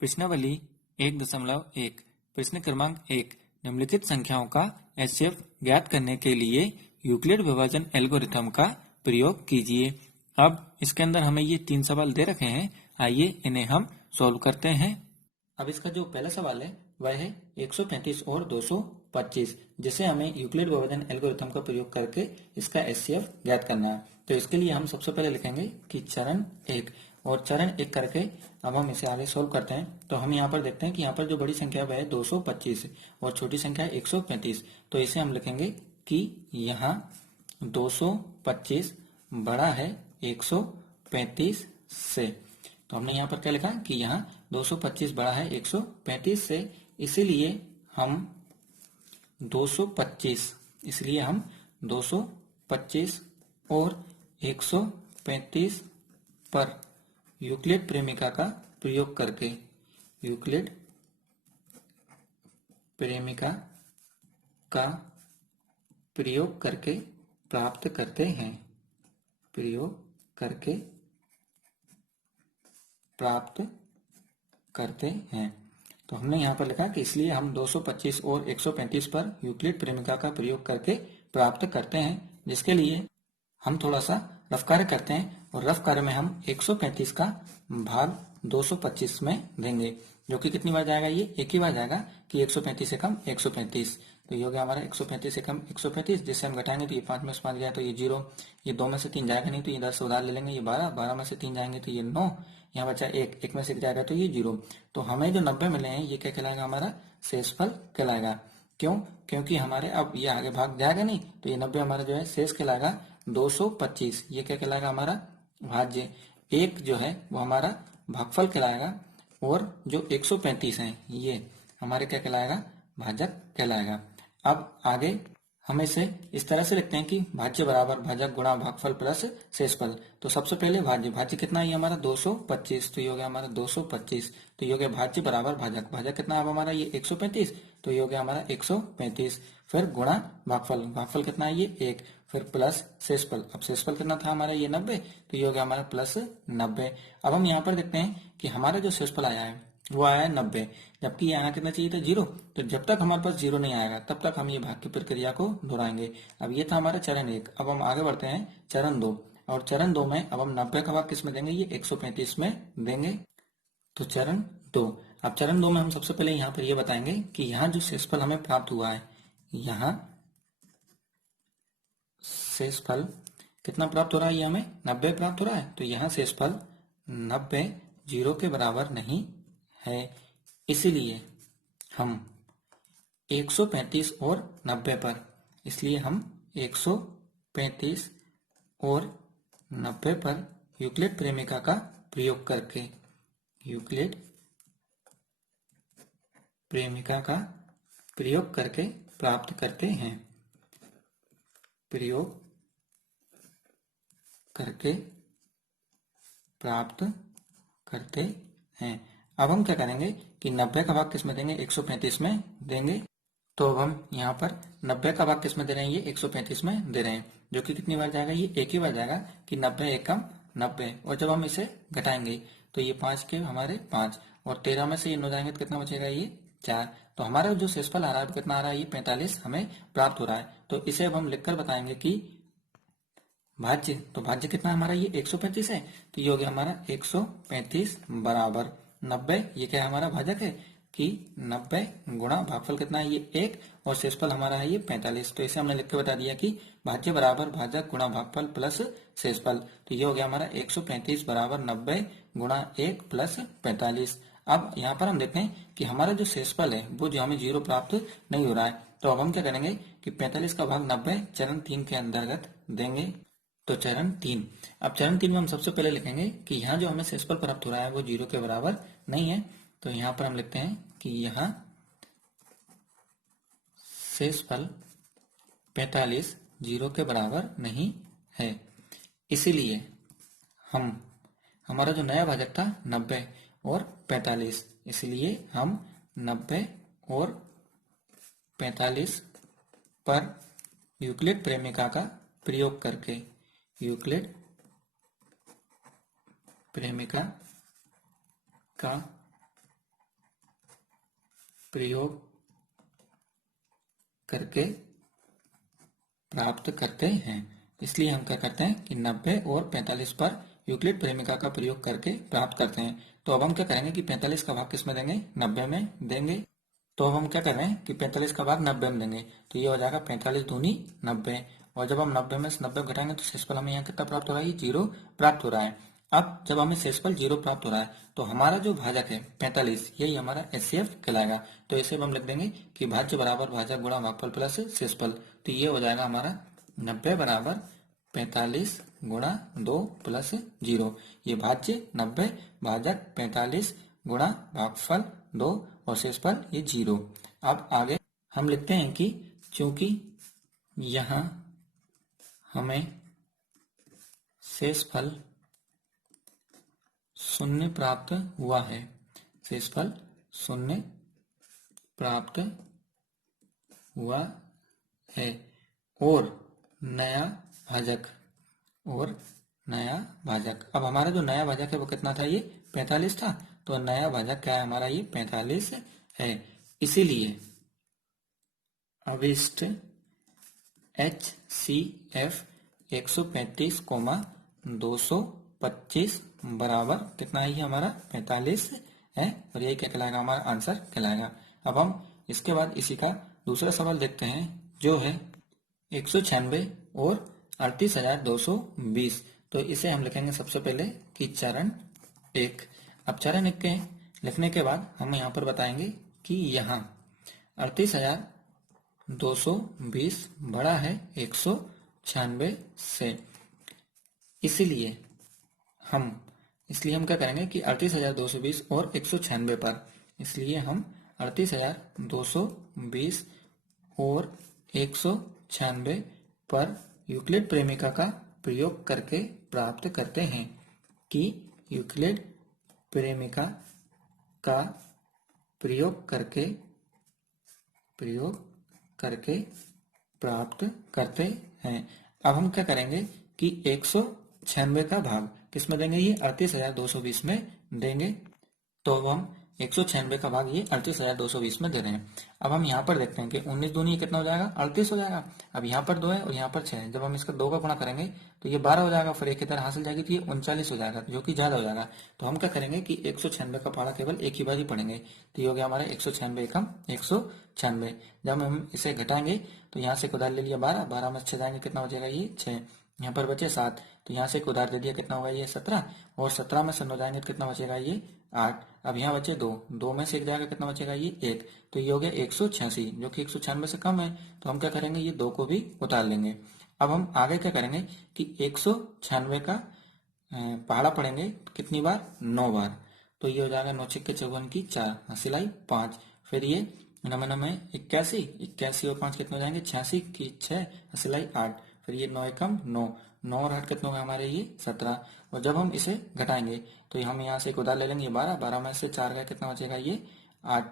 प्रश्नावली 1.1 प्रश्न क्रमांक 1 निम्नलिखित संख्याओं का एचसीएफ ज्ञात करने के लिए यूक्लिड विभाजन एल्गोरिथम का प्रयोग कीजिए। अब इसके अंदर हमें ये 3 सवाल दे रखे हैं, आइए इन्हें हम सॉल्व करते हैं। अब इसका जो पहला सवाल है वह है 135 और 225, जिसे हमें यूक्लिड विभाजन एल्गोरिथम का प्रयोग करके इसका एचसीएफ ज्ञात करना है। तो इसके लिए हम सबसे पहले लिखेंगे कि चरण 1 और चरण 1 करके अब हम इसे आगे सोल्व करते हैं। तो हम यहाँ पर देखते हैं कि यहाँ पर जो बड़ी संख्या वह है 225 और छोटी संख्या है 135। तो इसे हम लिखेंगे कि यहाँ 225 बड़ा है 135 से। तो हमने यहाँ पर क्या लिखा कि यहाँ 225 बड़ा है 135 से, इसीलिए हम 225 और 135 पर यूक्लिड प्रेमिका का प्रयोग करके प्राप्त करते हैं। तो हमने यहाँ पर लिखा कि इसलिए हम 225 और 135 पर यूक्लिड प्रेमिका का प्रयोग करके प्राप्त करते हैं, जिसके लिए हम थोड़ा सा रफ कार्य करते हैं और रफ कार्य में हम 135 का भाग 225 में देंगे, जो कि कितनी बार जाएगा, ये एक ही बार जाएगा कि 135 से कम 135। तो ये हो गया हमारा 135 से कम 135, जिससे हम घटाएंगे तो ये 5 में से 5 गया तो ये 0, ये 2 में से 3 जाएगा नहीं तो ये 10 उधार ले लेंगे, ये 12 में से 3 जाएंगे तो ये 9, यहाँ बचा 1 में से जाएगा तो ये 0। तो हमें जो 90 मिले हैं ये क्या कहलाएगा, हमारा शेषफल कहलाएगा। क्यों? क्योंकि हमारे अब ये आगे भाग जाएगा नहीं, तो ये 90 हमारा जो है शेष कहलाएगा। 225 ये क्या कहलाएगा, हमारा भाज्य। 1 जो है वो हमारा भागफल कहलाएगा, और जो 135 है ये हमारे क्या कहलाएगा, भाजक कहलाएगा। अब आगे हम इसे इस तरह से लिखते हैं कि भाज्य बराबर भाजक गुणा भागफल प्लस शेषफल। तो सबसे पहले भाज्य कितना है, हमारा 225, तो ये हो गया हमारा 225। तो ये हो गया भाज्य बराबर भाजक कितना है हमारा, ये 135, तो ये हो गया हमारा 135। फिर गुणा भागफल कितना है, ये 1, फिर प्लस शेषफल। अब शेषफल कितना था हमारा, ये 90, तो ये हो गया हमारा प्लस 90। अब हम यहाँ पर देखते हैं कि हमारा जो शेषफल आया है वो आया है 90, जबकि यहाँ कितना चाहिए था, 0। तो जब तक हमारे पास 0 नहीं आएगा तब तक हम ये भाग की प्रक्रिया को दोहराएंगे। अब ये था हमारा चरण 1। अब हम आगे बढ़ते हैं चरण 2, और चरण 2 में अब हम 90 का भाग किस में देंगे, ये 135 में देंगे। तो चरण 2, अब चरण 2 में हम सबसे पहले यहाँ पर ये बताएंगे कि यहाँ जो शेषफल हमें प्राप्त हुआ है, यहाँ शेषफल कितना प्राप्त हो रहा है, ये हमें 90 प्राप्त हो रहा है। तो यहाँ शेषफल 90 0 के बराबर नहीं है, इसलिए हम 135 और 90 पर, इसलिए हम 135 और 90 पर यूक्लिड प्रेमिका का प्रयोग करके प्राप्त करते हैं। अब हम क्या करेंगे कि 90 का भाग किस में देंगे, 135 में देंगे। तो अब हम यहाँ पर 90 का भाग किस में दे रहे हैं, ये 135 में दे रहे हैं, जो कि कितनी बार जाएगा, ये एक ही बार जाएगा कि 90 एकम 90। और जब हम इसे घटाएंगे तो ये 5 के हमारे 5, और 13 में से ये 9 जाएंगे तो कितना बचेगा, ये 4। तो हमारा जो शेषफल आ रहा है कितना आ रहा है, ये 45 हमें प्राप्त हो रहा है। तो इसे अब हम लिखकर बताएंगे कि भाज्य, तो भाज्य कितना है हमारा, ये 135 है। तो ये हो गया हमारा 135 बराबर 90, ये क्या है हमारा भाजक है कि 90 गुणा भागफल कितना है, ये 1, और शेषफल हमारा है ये 45। तो इसे हमने लिख के बता दिया कि भाज्य बराबर भाजक गुणा भागफल प्लस शेषफल। तो ये हो गया हमारा 135 बराबर 90 गुणा 1 प्लस 45। अब यहाँ पर हम देखते हैं कि हमारा जो शेषफल है वो जो हमें 0 प्राप्त नहीं हो रहा है। तो अब हम क्या करेंगे कि 45 का भाग 90 चरण 3 के अंतर्गत देंगे। तो चरण 3, अब चरण 3 में हम सबसे पहले लिखेंगे कि यहाँ जो हमें शेषफल प्राप्त हो रहा है वो 0 के बराबर नहीं है। तो यहाँ पर हम लिखते हैं कि यहाँ शेषफल 45 0 के बराबर नहीं है, इसीलिए हमारा जो नया भाजक था 90 और 45, इसलिए हम 90 और 45 पर यूक्लिड प्रेमिका का प्रयोग करके प्रयोग करके प्राप्त करते हैं। इसलिए हम क्या करते हैं कि 90 और 45 पर यूक्लिड प्रेमिका का प्रयोग करके प्राप्त करते हैं। तो अब हम क्या करेंगे कि 45 का भाग किस में देंगे, 90 में देंगे। तो अब हम क्या कर रहे हैं कि 45 का भाग 90 में देंगे, तो ये हो जाएगा 45 दूनी 90। और जब हम 90 में से 90 घटाएंगे तो शेषफल हमें यहाँ कितना प्राप्त हो रहा है, 0 प्राप्त हो रहा है। अब जब हमें शेषफल 0 प्राप्त हो रहा है तो हमारा जो भाजक है 45, यही हमारा एचसीएफ कहलाएगा। तो इसे हम लिख देंगे कि भाज्य बराबर भाजक गुणा भागफल प्लस शेषफल। तो ये हो जाएगा हमारा 90 बराबर 45 गुणा 2 प्लस 0। ये भाज्य 90 भाजक 45 गुणा भागफल 2 और शेषफल ये 0। अब आगे हम लिखते हैं कि चूंकि यहाँ हमें शेषफल 0 प्राप्त हुआ है, शेषफल 0 प्राप्त हुआ है और नया भाजक अब हमारा जो नया भाजक है वो कितना था, ये 45 था। तो नया भाजक क्या है हमारा, ये 45 है। इसीलिए अभिष्ट HCF 135, 225 बराबर कितना है, ये हमारा 45 है और यही क्या कहलाएगा, हमारा आंसर कहलाएगा। अब हम इसके बाद इसी का दूसरा सवाल देखते हैं जो है 196 और 38,220। तो इसे हम लिखेंगे सबसे पहले कि चरण 1। अब चरण 1 के लिखने के बाद हम यहाँ पर बताएंगे कि यहाँ 38,220 बड़ा है 196 से। इसलिए हम क्या करेंगे कि 38,220 और 196 पर, इसलिए हम 38,220 और 196 पर यूक्लिड प्रेमिका का प्रयोग करके प्राप्त करते हैं कि यूक्लिड प्रेमिका का प्रयोग करके प्राप्त करते हैं। अब हम क्या करेंगे कि 196 का भाग किस में देंगे, ये 38,220 में देंगे। तो अब हम 196 का भाग ये 38,220 में दे रहे हैं। अब हम यहाँ पर देखते हैं कि 19 दूनी कितना हो जाएगा, 38 हो जाएगा। अब यहाँ पर 2 है और यहाँ पर 6 है, जब हम इसका 2 का गुणा करेंगे तो ये 12 हो जाएगा, फिर एक इधर हासिल जाएगी तो ये 39 हो जाएगा, जो कि ज्यादा हो जाएगा। तो हम क्या करेंगे कि 196 का पहाड़ा केवल एक ही बार ही पढ़ेंगे। तो ये हो गया हमारे 196 एकम 196। जब हम इसे घटाएंगे तो यहाँ से उधार ले लिया 12, 12 में 6 जाएंगे, कितना हो जाएगा, ये 6। यहाँ पर बचे 7, तो यहाँ से एक उधार दे दिया, कितना होगा, ये 17। और 17 में से 9 जाएंगे तो कितना बचेगा, ये 8। अब यहाँ बचे 2, 2 में से 1 जाएगा, कितना बचेगा, ये 1। तो ये हो गया 186, जो कि 196 से कम है। तो हम क्या करेंगे, ये 2 को भी उतार लेंगे। अब हम आगे क्या करेंगे कि 196 का पहाड़ा पढ़ेंगे कितनी बार, 9 बार। तो ये हो जाएगा 9 छक्के 54 की 4, सिलाई 5। फिर ये 9 में 81, 81 और 5 कितने हो जाएंगे, 86 की 6, सिलाई 8। फिर ये 9 एकम 9, 9 और 8 कितने होंगे हमारे, ये 17। और जब हम इसे घटाएंगे तो हम यहाँ से एक उधार ले लेंगे 12, 12 में से 4 गया, कितना बचेगा, ये 8।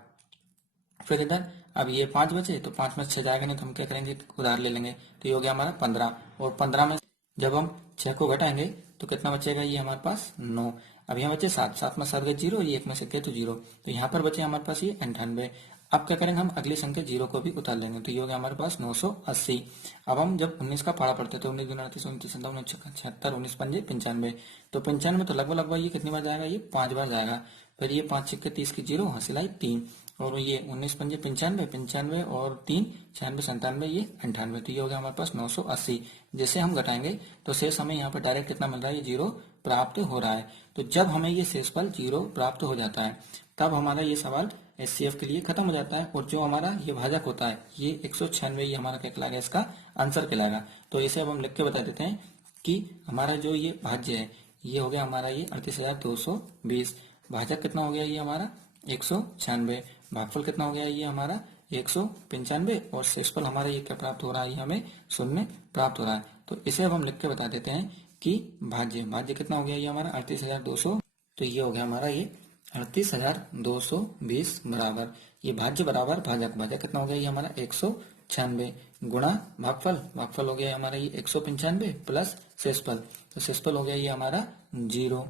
फिर इधर अब ये 5 बचे, तो 5 में 6 जाएगा नहीं, तो हम क्या करेंगे, उधार ले लेंगे। तो ये हो गया हमारा 15। और 15 में जब हम 6 को घटाएंगे तो कितना बचेगा, ये हमारे पास 9। अब यहाँ बचे 7, 7 में 7 गए 0, ये 1 में से गए तो 0। तो यहाँ पर बचे हमारे पास ये 98। अब क्या करेंगे, हम अगली संख्या 0 को भी उतार लेंगे। तो ये हो गया हमारे पास 980। अब हम जब 19 का पहाड़ा पढ़ते तो 19 दूना 38, 29 57, 76, 19 पंजे 95। तो 95 तो लगभग ये कितनी बार जाएगा, ये 5 बार जाएगा। फिर ये 5 छक्के 30 की 0, सिलाई 3। और ये 19 पंजे 95, 95 और 3 96, 97, ये 98। तो ये हो गया हमारे पास 980। जैसे हम घटाएंगे तो शेष हमें यहाँ पर डायरेक्ट कितना मिल रहा है, ये 0 प्राप्त हो रहा है। तो जब हमें ये शेषफल 0 प्राप्त हो जाता है तब हमारा ये सवाल एचसीएफ के लिए खत्म हो जाता है। और जो हमारा ये भाजक होता है ये 196, ये हमारा क्या कहलाएगा, इसका आंसर कहलाएगा। तो इसे अब हम लिख के बता देते हैं कि हमारा जो ये भाज्य है ये हो गया हमारा ये 38,220। भाजक कितना हो गया, ये हमारा 196। भागफल कितना हो गया, ये हमारा 195। और शेषफल हमारा ये क्या प्राप्त हो रहा है, ये हमें 0 प्राप्त हो रहा है। तो इसे अब हम लिख के बता देते हैं कि भाज्य कितना हो गया, ये हमारा 38,200। तो ये हो गया हमारा ये 38,220 बराबर ये भाज्य बराबर भाजक कितना हो गया, ये हमारा 196 गुणा भागफल हो गया हमारा ये 195 प्लस शेषफल। तो शेषफल हो गया ये हमारा 0।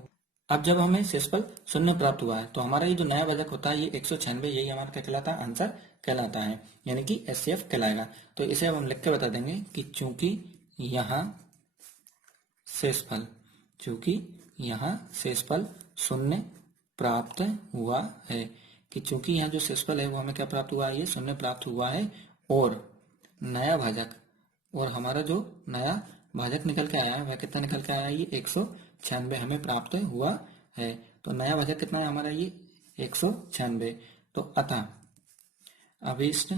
अब जब हमें शेषफल शून्य प्राप्त हुआ है तो हमारा ये जो नया भाजक होता है ये 196, यही हमारा क्या कहलाता है, आंसर कहलाता है, यानी कि एचसीएफ कहलाएगा। तो इसे अब हम लिख के बता देंगे कि चूंकि यहाँ शेषफल शून्य प्राप्त हुआ है, कि चूंकि यहाँ जो शेषफल है वो हमें क्या प्राप्त हुआ है, ये शून्य प्राप्त हुआ है, और नया भाजक, और हमारा जो नया भाजक निकल के आया है वह कितना निकल के आया है, ये 196 हमें प्राप्त हुआ है। तो नया भाजक कितना है हमारा, ये 196। तो अतः अभीष्ट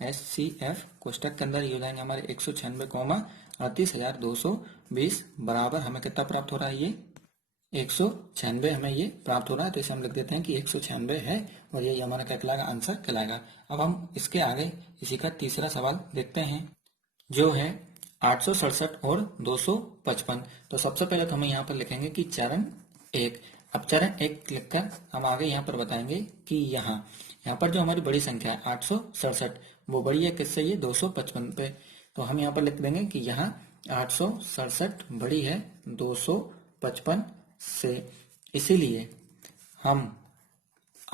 HCF कोष्टक के अंदर ये हो जाएंगे हमारे 196, 38,220 बराबर हमें कितना प्राप्त हो रहा है, ये 196 हमें ये प्राप्त हो रहा है। तो इसे हम लिख देते हैं कि 196 है, और ये हमारा क्या कहलाएगा, आंसर कहलाएगा। अब हम इसके आगे इसी का तीसरा सवाल देखते हैं, जो है 867 और 255। तो सबसे पहले तो हमें यहाँ पर लिखेंगे कि चरण 1। अब चरण 1 लिखकर हम आगे यहाँ पर बताएंगे कि यहाँ पर जो हमारी बड़ी संख्या है 867, वो बड़ी है किससे, ये 255 पे। तो हम यहाँ पर लिख देंगे कि यहाँ 867 बड़ी है 255 से, इसीलिए हम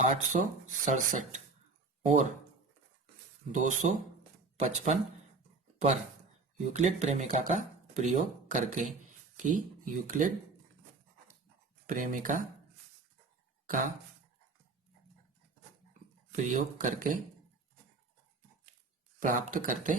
867 और 255 पर यूक्लिड प्रेमिका का प्रयोग करके, कि यूक्लिड प्रेमिका का प्रयोग करके प्राप्त करते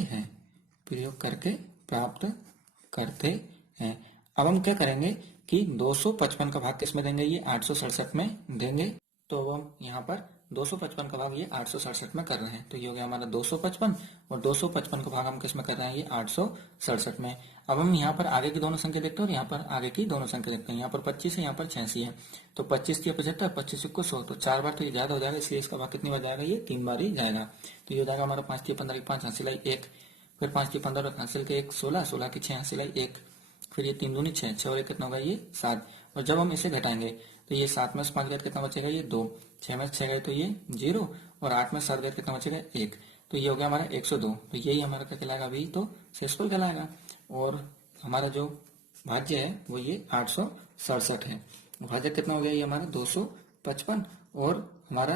हैं। अब हम क्या करेंगे कि 255 का भाग किस में देंगे, ये 867 में देंगे। तो अब हम यहाँ पर 255 का भाग ये 867 में कर रहे हैं, तो ये हो गया हमारा 255, और 255 का भाग हम किस में कर रहे हैं, ये 867 में। अब हम यहाँ पर आगे की दोनों संख्या देखते हैं और यहाँ पर आगे की दोनों संख्या देखते हैं। यहाँ पर 25 है, यहाँ पर 86 है। तो 25 की 75, 25 को 100, तो 4 बार तो ये ज्यादा हो जाएगा, इसलिए इसका भाग कितनी बार जाएगा, ये 3 बार ही जाएगा। तो ये हो जाएगा हमारा 5 की 15 की 5 हासिल आई 1, फिर 5 की 15 हासिल के 1 16, 16 की 6 हासिल आई 1, फिर ये 3 दूनी 6, 6 और 1 कितना होगा, ये 7। और जब हम इसे घटाएंगे तो ये 7 में से 5 गए कितना बचेगा, ये 2, 6 में से 6 गए तो ये 0, और 8 में से 7 गए कितना बचेगा, 1। तो ये हो गया हमारा 102। तो यही हमारा क्या कहलाएगा, अभी तो शेषफल कहलाएगा। और हमारा जो भाज्य है वो ये 867 है। भाजक कितना हो गया, ये हमारा 255, और हमारा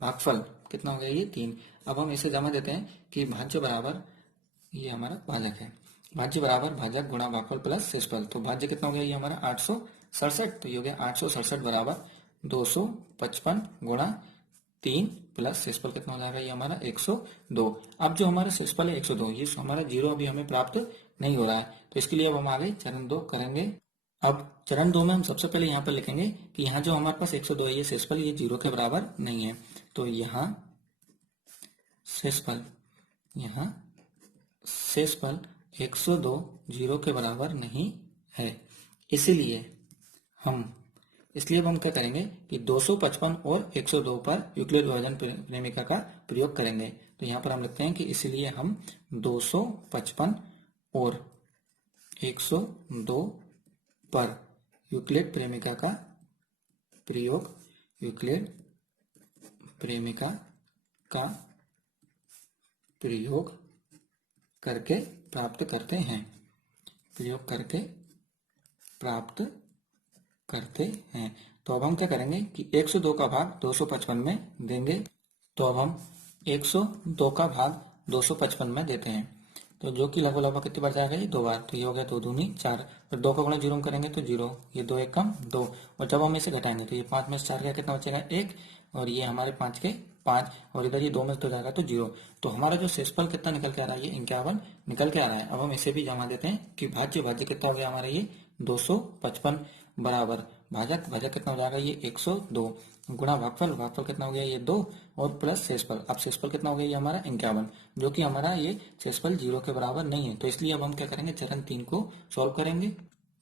भागफल कितना हो गया, ये 3। अब हम इसे जमा देते हैं कि भाज्य बराबर, ये हमारा भाजक है, भाज्य बराबर भाजक गुणा भागफल प्लस शेषफल। तो भाज्य कितना हो गया, ये हमारा 867। तो ये हो गया 867 बराबर 255 गुणा 3 प्लस शेषफल कितना हो जाएगा, ये हमारा 102। अब जो हमारा शेषफल है 102, ये हमारा 0 अभी हमें प्राप्त नहीं हो रहा है, तो इसके लिए अब हम आगे चरण 2 करेंगे। अब चरण 2 में हम सबसे पहले यहाँ पर लिखेंगे कि यहाँ जो हमारे पास 102 है, ये शेषफल ये 0 के बराबर नहीं है। तो यहाँ शेषफल 102 0 के बराबर नहीं है, इसलिए अब हम क्या करेंगे कि 255 और 102 पर यूक्लिड विभाजन प्रेमिका का प्रयोग करेंगे। तो यहाँ पर हम लिखते हैं कि इसलिए हम 255 और 102 पर यूक्लिड प्रेमिका का प्रयोग करके प्राप्त करते हैं। तो अब हम क्या करेंगे कि 102 का भाग 255 में देंगे। तो अब हम 102 का भाग 255 में देते हैं, तो जो कि लगभग लगभग कितनी बार जाएगा, ये 2 बार। तो ये हो गया 2 दूनी 4, फिर 2 का गुणा 0 करेंगे तो 0, ये 2 1 कम 2, और जब हम इसे घटाएंगे तो ये 5 में से 4 गया कितना बचेगा, 1, और ये हमारे 5 के 5, और इधर ये 2 में से तो जाएगा तो 0। तो हमारा जो शेषफल कितना निकल के आ रहा है, ये 51 निकल के आ रहा है। अब हम इसे भी जमा देते हैं कि भाज्य कितना हो गया हमारा, ये 255 बराबर भाजक कितना हो जाएगा, ये 102 गुणा भागफल कितना हो गया, ये 2, और प्लस शेषफल। अब शेषफल कितना हो गया, ये हमारा 51, जो कि हमारा ये शेषफल 0 के बराबर नहीं है। तो इसलिए अब हम क्या करेंगे, चरण 3 को सॉल्व करेंगे।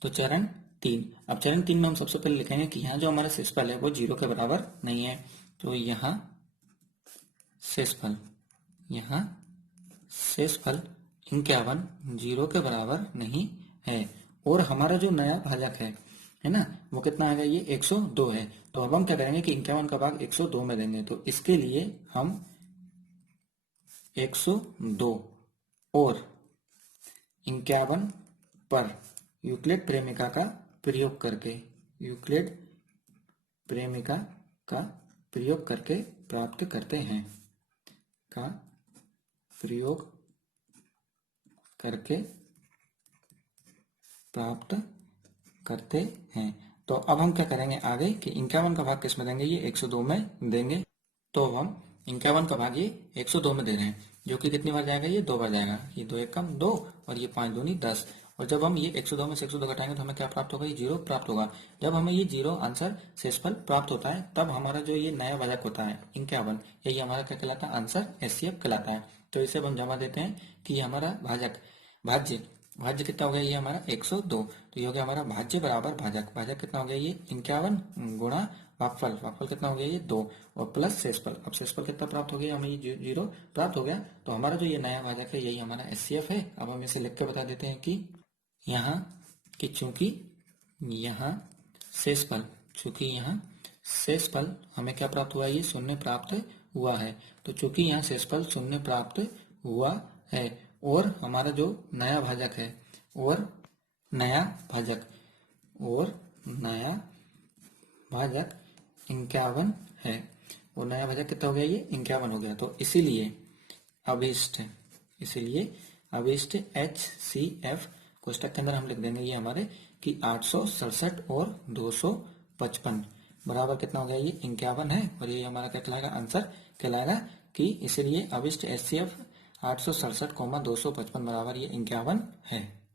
तो चरण 3, अब चरण 3 में हम सबसे पहले लिखेंगे कि यहाँ जो हमारा शेषफल है वो 0 के बराबर नहीं है। तो यहाँ शेषफल 51 0 के बराबर नहीं है, और हमारा जो नया भाजक है ना, वो कितना आ गया, ये 102 है। तो अब हम क्या करेंगे कि 51 का भाग 102 में देंगे। तो इसके लिए हम 102 और 51 पर यूक्लिड प्रेमिका का प्रयोग करके, यूक्लिड प्रेमिका का प्रयोग करके प्राप्त करते हैं, का प्रयोग करके प्राप्त करते हैं। तो अब हम क्या करेंगे आगे कि 51 का भाग किस में देंगे, ये 102 में देंगे। तो हम 51 का भाग ये 102 में दे रहे हैं, जो कि कितनी बार जाएगा, ये 2 बार जाएगा। ये 2 एकम 2 और ये 5 दूनी 10। और जब हम ये 102 में से 102 घटाएंगे तो हमें क्या प्राप्त होगा, ये 0 प्राप्त होगा। जब हमें ये 0 आंसर शेषफल प्राप्त होता है तब हमारा जो ये नया भाजक होता है 51, यही हमारा क्या कहलाता है, आंसर एचसीएफ कहलाता है। तो इसे हम जमा देते हैं कि ये हमारा भाजक भाज्य भाज्य कितना हो गया, ये हमारा 102। तो ये हो गया हमारा भाज्य बराबर भाजक, भाजक कितना हो गया, ये 51 गुणा भागफल, भागफल कितना हो गया, ये 2 और प्लस शेषफल। अब शेषफल कितना प्राप्त हो गया, हमें ये 0 प्राप्त हो गया। तो हमारा जो ये नया भाजक है यही हमारा एचसीएफ है। अब हम इसे लिख के बता देते हैं कि यहाँ कि चूंकि यहाँ शेषफल, चूंकि यहाँ शेषफल हमें क्या प्राप्त हुआ, ये 0 प्राप्त हुआ है। तो चूंकि यहाँ शेषफल 0 प्राप्त हुआ है और हमारा जो नया भाजक है और नया भाजक 51 है, और नया भाजक कितना हो गया, ये 51 हो गया। तो इसीलिए अभिष्ट HCF कोष्टक के अंदर हम लिख देंगे ये हमारे कि 867 और 255 बराबर कितना हो गया, ये 51 है। और ये हमारा क्या कहलाएगा, आंसर कहलाएगा कि इसलिए अभिष्ट HCF 867, 255 बराबर ये 51 है।